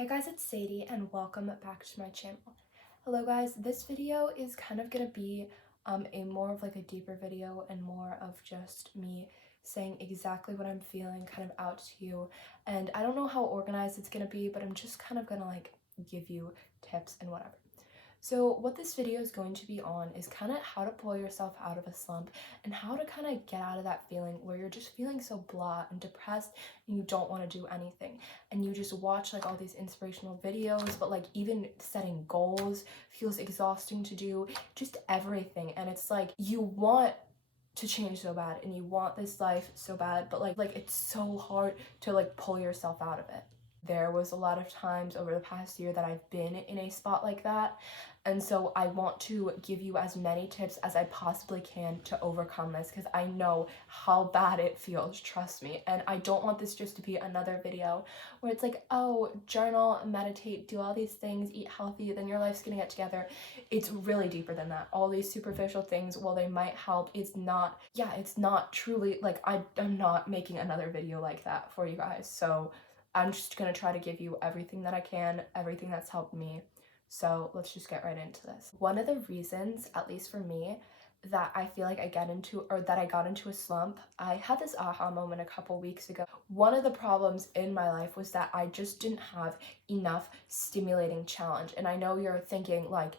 Hey guys, it's Sadie and welcome back to my channel. Hello guys, this video is kind of gonna be a more of like a deeper video and more of just me saying exactly what I'm feeling kind of out to you. And I don't know how organized it's gonna be, but I'm just kind of gonna like give you tips and whatever. So what this video is going to be on is kind of how to pull yourself out of a slump and how to kind of get out of that feeling where you're just feeling so blah and depressed and you don't want to do anything and you just watch like all these inspirational videos, but like even setting goals feels exhausting to do, just everything. And it's like you want to change so bad and you want this life so bad, but like it's so hard to like pull yourself out of it. There was a lot of times over the past year that I've been in a spot like that. And so I want to give you as many tips as I possibly can to overcome this because I know how bad it feels, trust me. And I don't want this just to be another video where it's like, oh, journal, meditate, do all these things, eat healthy, then your life's gonna get together. It's really deeper than that. All these superficial things, while they might help, it's not truly like I'm not making another video like that for you guys. So I'm just gonna try to give you everything that I can, everything that's helped me. So let's just get right into this. One of the reasons, at least for me, that I feel like I got into a slump, I had this aha moment a couple weeks ago. One of the problems in my life was that I just didn't have enough stimulating challenge. And I know you're thinking like,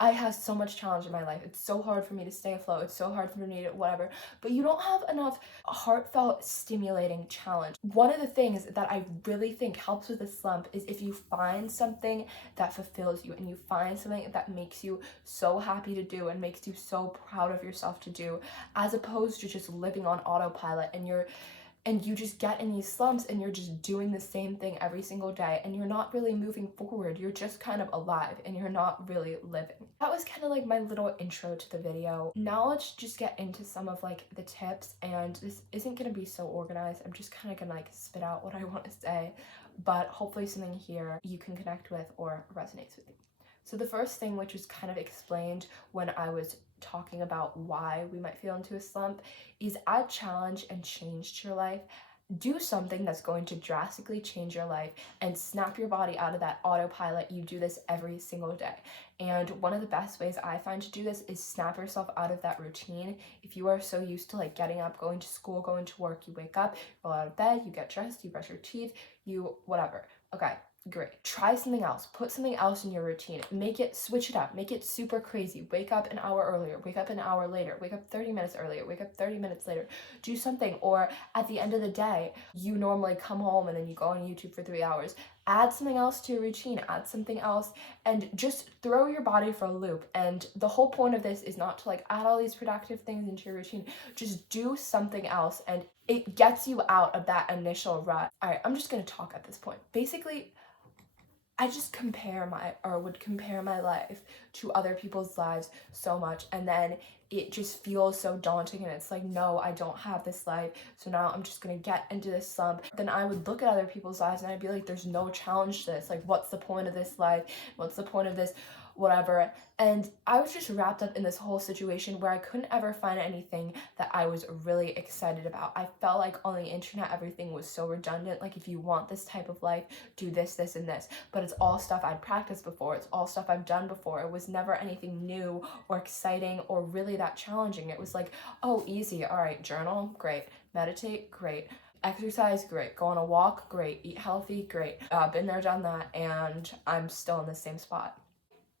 I have so much challenge in my life. It's so hard for me to stay afloat. It's so hard for me to whatever. But you don't have enough heartfelt, stimulating challenge. One of the things that I really think helps with a slump is if you find something that fulfills you and you find something that makes you so happy to do and makes you so proud of yourself to do, as opposed to just living on autopilot and you just get in these slumps and you're just doing the same thing every single day and you're not really moving forward. You're just kind of alive and you're not really living. That was kind of like my little intro to the video. Now let's just get into some of like the tips, and this isn't gonna be so organized. I'm just kind of gonna like spit out what I want to say, but hopefully something here you can connect with or resonates with you. So the first thing, which was kind of explained when I was talking about why we might feel into a slump, is add challenge and change to your life. Do something that's going to drastically change your life and snap your body out of that autopilot. You do this every single day. And one of the best ways I find to do this is snap yourself out of that routine. If you are so used to like getting up, going to school, going to work, you wake up, roll out of bed, you get dressed, you brush your teeth, you whatever. Okay, great. Try something else. Put something else in your routine. Switch it up. Make it super crazy. Wake up an hour earlier. Wake up an hour later. Wake up 30 minutes earlier. Wake up 30 minutes later. Do something. Or at the end of the day, you normally come home and then you go on YouTube for 3 hours. Add something else to your routine. Add something else and just throw your body for a loop. And the whole point of this is not to like add all these productive things into your routine. Just do something else and it gets you out of that initial rut. All right, I'm just going to talk at this point. Basically, I just would compare my life to other people's lives so much, and then it just feels so daunting and it's like, no, I don't have this life, so now I'm just gonna get into this slump. Then I would look at other people's lives and I'd be like, there's no challenge to this. Like, what's the point of this life? What's the point of this whatever? And I was just wrapped up in this whole situation where I couldn't ever find anything that I was really excited about. I felt like on the internet everything was so redundant. Like, if you want this type of life, do this, this, and this. But it's all stuff I'd practiced before. It's all stuff I've done before. It was never anything new or exciting or really that challenging. It was like, oh, easy. All right, journal, great. Meditate, great. Exercise, great. Go on a walk, great. Eat healthy, great. Been there, done that, and I'm still in the same spot.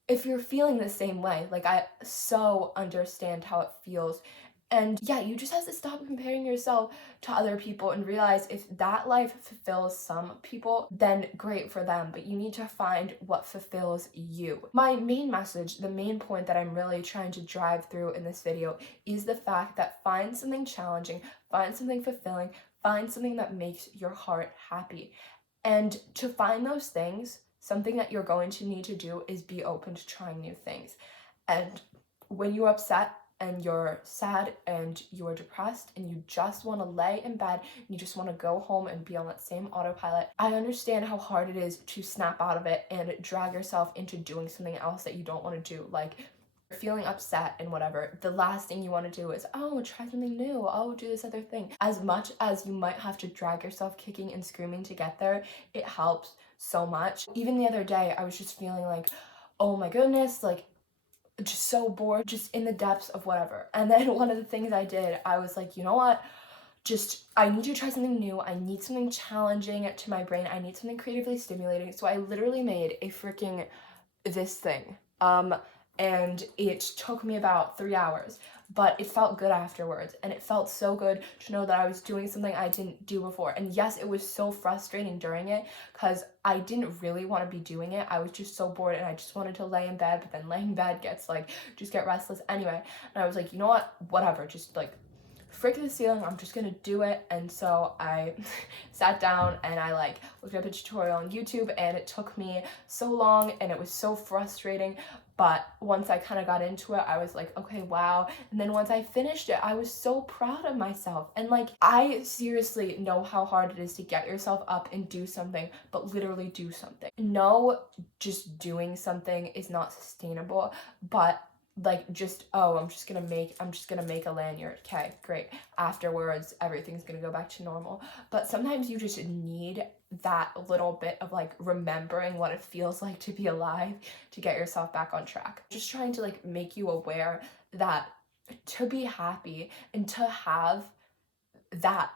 If you're feeling the same way, like, I so understand how it feels. And yeah, you just have to stop comparing yourself to other people and realize if that life fulfills some people, then great for them, but you need to find what fulfills you. My main message, the main point that I'm really trying to drive through in this video is the fact that find something challenging, find something fulfilling, find something that makes your heart happy. And to find those things, something that you're going to need to do is be open to trying new things. And when you're upset and you're sad and you're depressed and you just want to lay in bed, you just want to go home and be on that same autopilot, I understand how hard it is to snap out of it and drag yourself into doing something else that you don't want to do. Like, feeling upset and whatever, the last thing you want to do is, oh, try something new, oh, do this other thing. As much as you might have to drag yourself kicking and screaming to get there, it helps so much. Even the other day, I was just feeling like, oh my goodness, like just so bored, just in the depths of whatever. And then one of the things I did, I was like, you know what? I need to try something new. I need something challenging to my brain. I need something creatively stimulating. So I literally made a freaking this thing. And it took me about 3 hours, but it felt good afterwards. And it felt so good to know that I was doing something I didn't do before. And yes, it was so frustrating during it because I didn't really want to be doing it. I was just so bored and I just wanted to lay in bed, but then laying in bed gets like, just get restless anyway. And I was like, you know what? Whatever, just like frick the ceiling, I'm just gonna do it. And so I sat down and I like looked up a tutorial on YouTube, and it took me so long and it was so frustrating. But once I kind of got into it, I was like, okay, wow. And then once I finished it, I was so proud of myself. And like, I seriously know how hard it is to get yourself up and do something, but literally do something. No, just doing something is not sustainable, but like just, oh, I'm just gonna make a lanyard. Okay, great. Afterwards, everything's gonna go back to normal. But sometimes you just need that little bit of like remembering what it feels like to be alive to get yourself back on track. Just trying to like make you aware that to be happy and to have that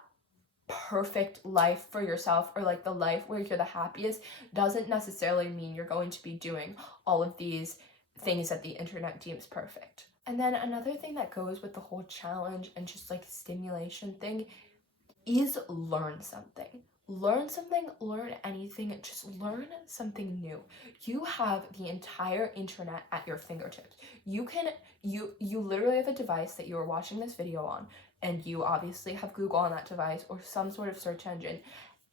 perfect life for yourself, or like the life where you're the happiest, doesn't necessarily mean you're going to be doing all of these things that the internet deems perfect. And then another thing that goes with the whole challenge and just like stimulation thing is learn something. Learn something, learn anything, just learn something new. You have the entire internet at your fingertips. You literally have a device that you are watching this video on, and you obviously have Google on that device or some sort of search engine.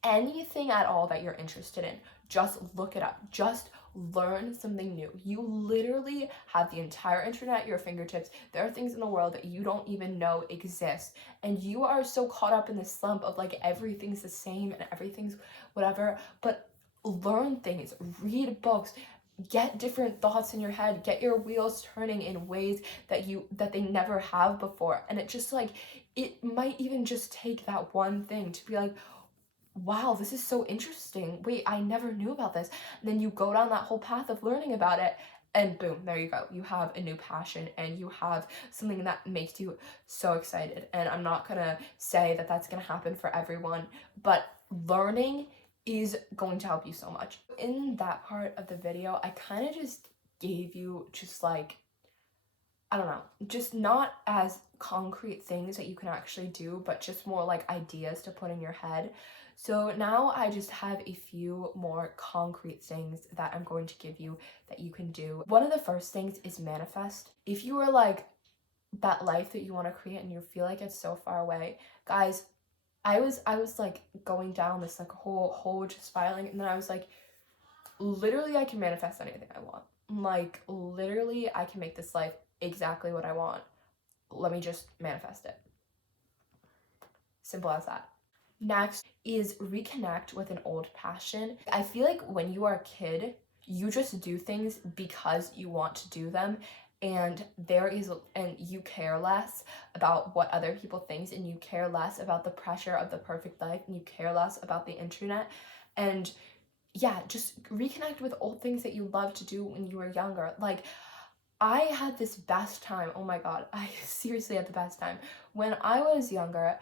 Anything at all that you're interested in, just look it up. Just learn something new. You literally have the entire internet at your fingertips. There are things in the world that you don't even know exist, and you are so caught up in this slump of like everything's the same and everything's whatever. But learn things, read books, get different thoughts in your head, get your wheels turning in ways that they never have before. And it just like, it might even just take that one thing to be like, wow, this is so interesting. Wait, I never knew about this. And then you go down that whole path of learning about it, and boom, there you go. You have a new passion, and you have something that makes you so excited. And I'm not gonna say that that's gonna happen for everyone, but learning is going to help you so much. In that part of the video, I kind of just gave you just like, I don't know, just not as concrete things that you can actually do, but just more like ideas to put in your head. So now I just have a few more concrete things that I'm going to give you that you can do. One of the first things is manifest. If you are like that life that you want to create and you feel like it's so far away, guys, I was like going down this like whole just spiraling, and then I was like, literally I can manifest anything I want. Like literally I can make this life exactly what I want. Let me just manifest it. Simple as that. Next is reconnect with an old passion. I feel like when you are a kid, you just do things because you want to do them, and you care less about what other people think, and you care less about the pressure of the perfect life, and you care less about the internet. And yeah, just reconnect with old things that you loved to do when you were younger. Like, I had this best time. Oh my god, I seriously had the best time. When I was younger,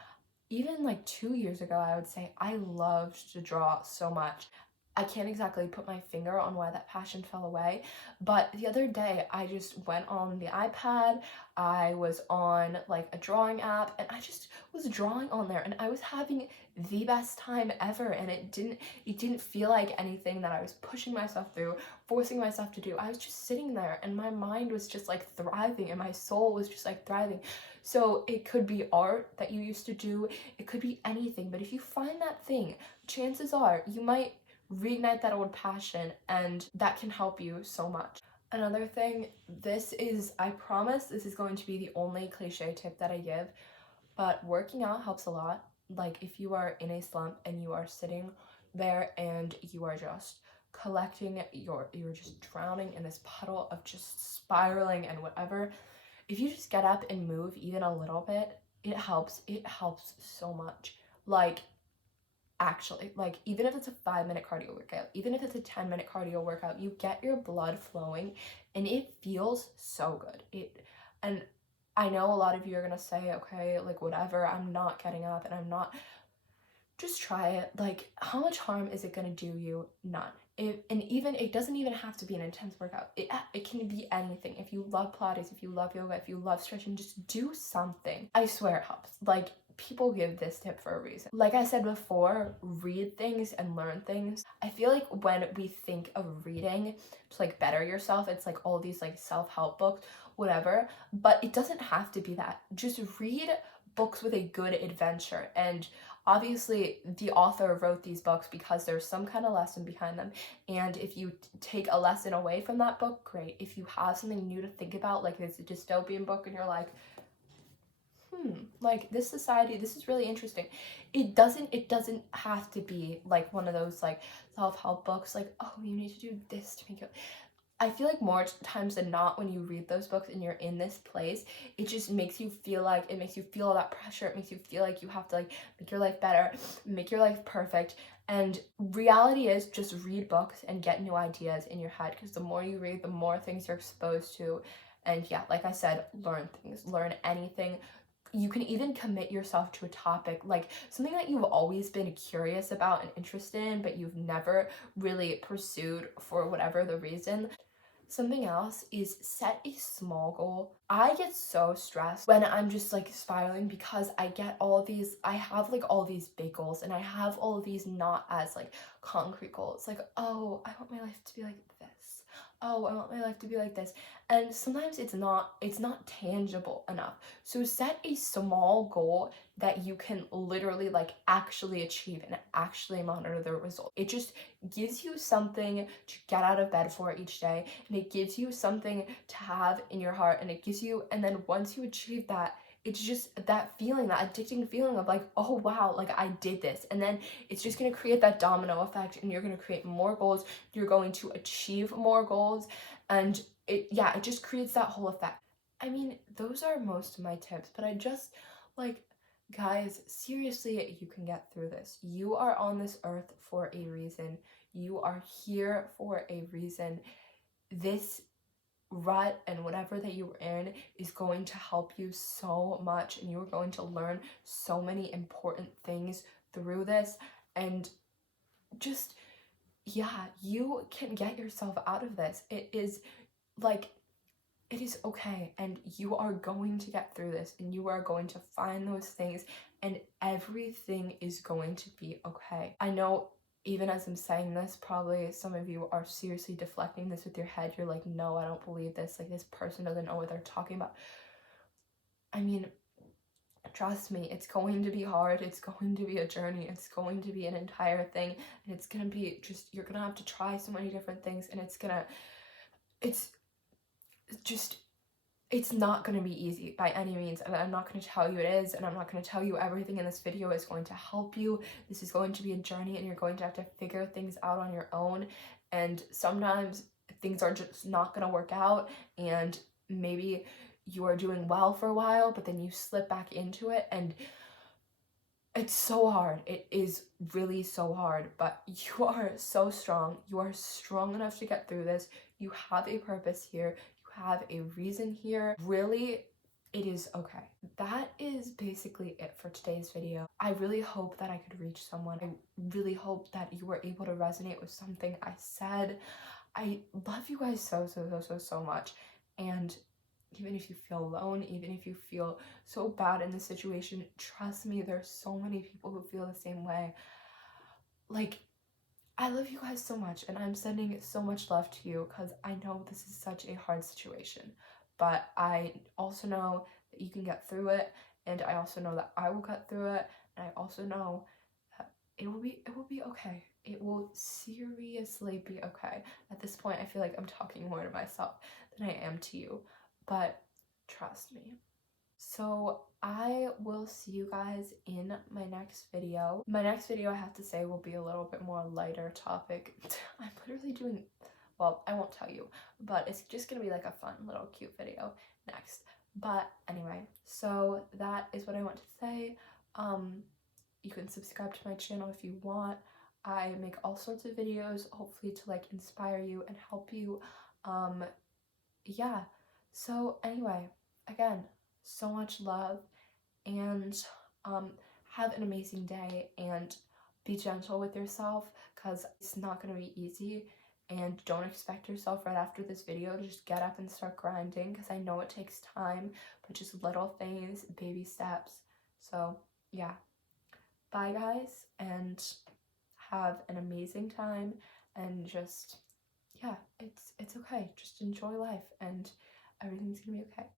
even like 2 years ago, I would say I loved to draw so much. I can't exactly put my finger on why that passion fell away, but the other day I just went on the iPad, I was on like a drawing app, and I just was drawing on there, and I was having the best time ever, and it didn't feel like anything that I was pushing myself through, forcing myself to do. I was just sitting there, and my mind was just like thriving, and my soul was just like thriving. So it could be art that you used to do, it could be anything, but if you find that thing, chances are you might reignite that old passion, and that can help you so much. Another thing, I promise this is going to be the only cliche tip that I give, but working out helps a lot. Like if you are in a slump and you are sitting there and you are just collecting you're just drowning in this puddle of just spiraling and whatever, if you just get up and move even a little bit, it helps so much. Like, actually, like, even if it's a 5-minute cardio workout, even if it's a 10-minute cardio workout, you get your blood flowing and it feels so good. And I know a lot of you are gonna say, okay, like, whatever, I'm not getting up and I'm not. Just try it. Like, how much harm is it gonna do you? None. And even it doesn't even have to be an intense workout. It can be anything. If you love Pilates, if you love yoga, if you love stretching, just do something. I swear it helps. Like, people give this tip for a reason. Like I said before, read things and learn things. I feel like when we think of reading to like better yourself, it's like all these like self-help books, whatever. But it doesn't have to be that. Just read books with a good adventure. And obviously the author wrote these books because there's some kind of lesson behind them, and if you take a lesson away from that book, great. If you have something new to think about, like it's a dystopian book and you're like, like this society, this is really interesting, it doesn't have to be like one of those like self-help books like, oh, you need to do this to make it. I feel like more times than not, when you read those books and you're in this place, it just makes you feel like, it makes you feel all that pressure. It makes you feel like you have to like make your life better, make your life perfect. And reality is just read books and get new ideas in your head, because the more you read, the more things you're exposed to. And yeah, like I said, learn things, learn anything. You can even commit yourself to a topic, like something that you've always been curious about and interested in, but you've never really pursued for whatever the reason. Something else is set a small goal. I get so stressed when I'm just like spiraling because I have like all these big goals and I have all of these not as like concrete goals. Like, oh, I want my life to be like this. Oh, I want my life to be like this. And sometimes it's not tangible enough. So set a small goal that you can literally like actually achieve and actually monitor the result. It just gives you something to get out of bed for each day, and it gives you something to have in your heart, and it gives you, and then once you achieve that, it's just that feeling, that addicting feeling of like, oh wow, like I did this. And then it's just going to create that domino effect, and you're going to create more goals, you're going to achieve more goals, and it just creates that whole effect. I mean, those are most of my tips, but I just like, guys, seriously, you can get through this. You are on this earth for a reason. You are here for a reason. This rut and whatever that you're in is going to help you so much, and you're going to learn so many important things through this. And just, yeah, you can get yourself out of this. It is like, it is okay, and you are going to get through this, and you are going to find those things, and everything is going to be okay. I know, even as I'm saying this, probably some of you are seriously deflecting this with your head. You're like, no, I don't believe this. Like, this person doesn't know what they're talking about. I mean, trust me, it's going to be hard. It's going to be a journey. It's going to be an entire thing, and it's gonna be just, you're gonna have to try so many different things, and it's just, it's not going to be easy by any means, and I'm not going to tell you it is, and I'm not going to tell you everything in this video is going to help you. This is going to be a journey, and you're going to have to figure things out on your own, and sometimes things are just not going to work out, and maybe you are doing well for a while, but then you slip back into it, and it's so hard. It is really so hard, but you are so strong. You are strong enough to get through this. You have a purpose here. You have a reason here. Really, it is okay. That is basically it for today's video. I really hope that I could reach someone. I really hope that you were able to resonate with something I said. I love you guys so much. And even if you feel alone, even if you feel so bad in this situation, trust me, there's so many people who feel the same way. Like, I love you guys so much, and I'm sending so much love to you, because I know this is such a hard situation, but I also know that you can get through it, and I also know that I will get through it, and I also know that it will be okay. It will seriously be okay. At this point, I feel like I'm talking more to myself than I am to you, but trust me. So I will see you guys in my next video. My next video, I have to say, will be a little bit more lighter topic. I'm literally doing, well, I won't tell you, but it's just gonna be like a fun little cute video next. But anyway, so that is what I want to say. You can subscribe to my channel if you want. I make all sorts of videos, hopefully to like inspire you and help you. Yeah. So anyway, again, so much love, and um, have an amazing day, and be gentle with yourself because it's not going to be easy. And don't expect yourself right after this video to just get up and start grinding, because I know it takes time, but just little things, baby steps. So yeah, bye guys, and have an amazing time, and just, yeah, it's okay. Just enjoy life and everything's gonna be okay.